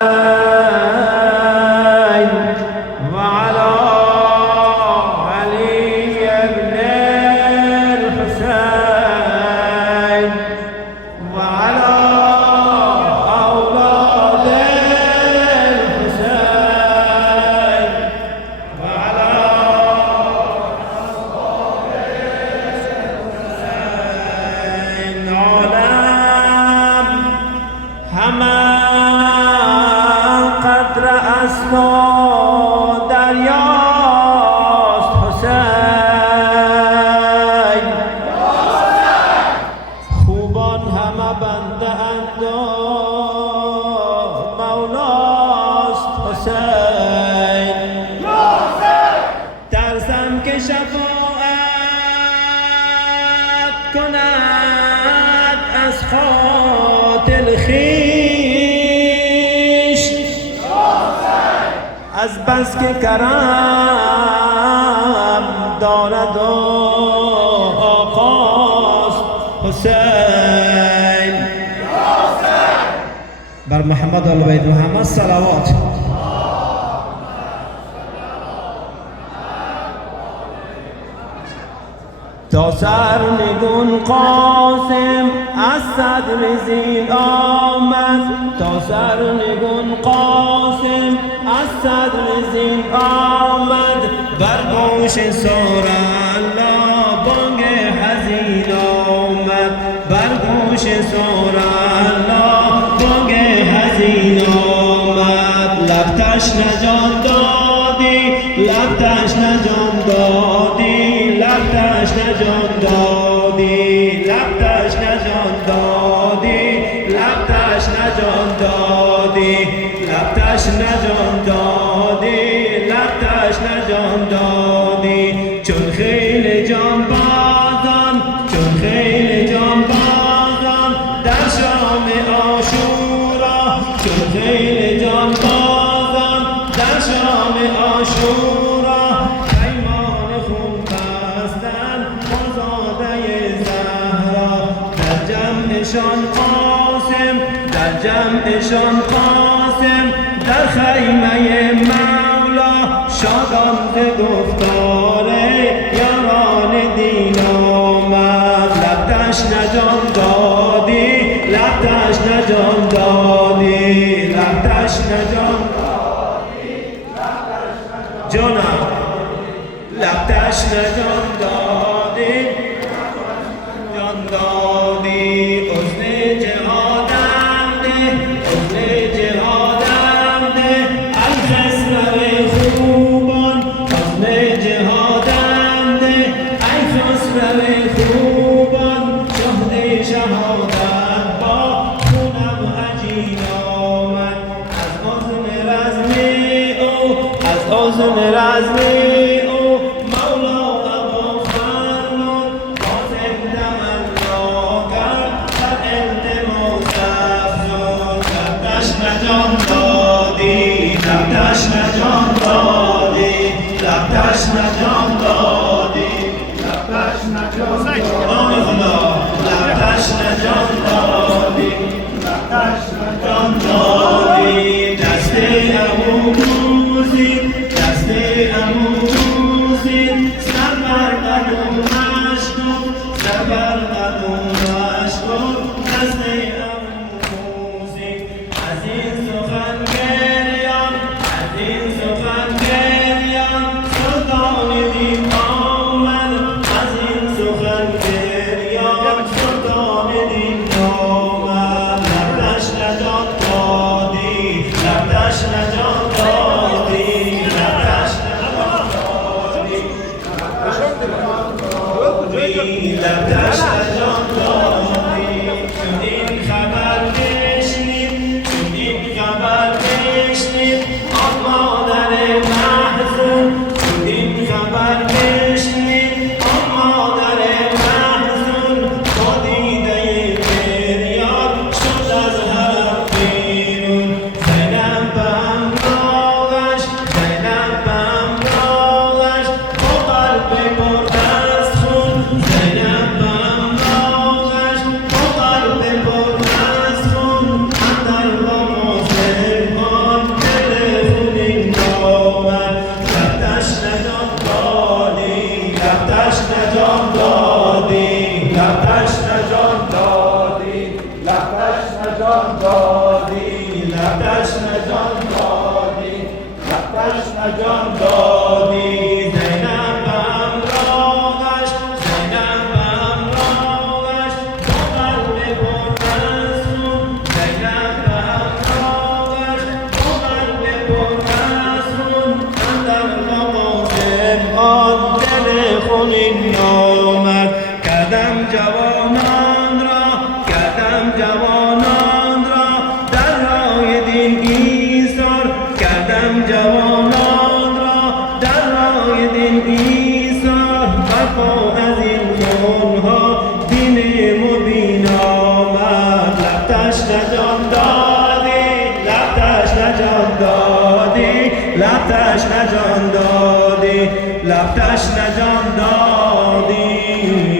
وعلى علي بن الحسين وعلى أولاد الحسين وعلى أصحاب الحسين عالم همه اسما دریاست حسین خوبان همه بنده اند و مولاست حسین ترسم که شفاعت کند از خاطر خویش از بس که کرم دارد و آقاست حسین بر محمد و آل بیت محمد صلوات. تا سر نگون قاسم از صدر زین آمد تا سر نگون قاسم از صدر زین آمد بر گوش سورالله بانگ حزین آمد بر گوش سورالله بانگ حزین آمد لبتش نجات دادی لبتش نجات دادی لبتش نجات دادی لبتش نجات دادی لبتش نجات دادی لبتش نجات دادی لبتش نجات دادی چون خیل جانبازان چون خیل جانبازان در شام عاشورا چون خیل جانبازان در شام عاشورا پیمان خون بستند آزاده زهرا در جمعشان قاسم در جمعشان قاسم در خیمه مولا شادان ز گفتار یاران دین آمد لبتش نجات دادی لبتش نجات دادی لبتش نجات دادی جانم لبتش نجات دادی جان دادی حسن جهادم ده حسن جهادم ده الخسرو خوبان حسن جهادم ده الخسرو خوبان شهد شهادت با خونم عجین آمد از عزم رزمی او از عزم رزمی او مولا ابا فرمود قاسم تمنا کرد در التماس افزود لبتش نجات دادی لبتش نجات دادی لبتش نجات دادی لبتش نجات دادی لبتش نجات دادی لبتش نجات دادی دست ابو موزید دست ابو موزید سر بر قدومش کن سر بر قدومش کن دست ابو موزید از این سخن گریان از این سخن گریان سلطان دین آمد از این سخن گریان سلطان دین آمد لبتش نجات دادی لبتش نجان دادی لبتش نجان دادی زینب همراهش زینب همراهش با قلب پرمسرور زینب همراهش با قلب پرمسرور اندر مقاسم آن دل خونین نامرد کردم جوانان را در راه دین ایثار کردم جوانان را در راه دین ایثار برپا از این خونها دین مبین آمد لبتش نجان دادی لبتش نجان دادی لبتش نجان دادی لبتش نجان دادی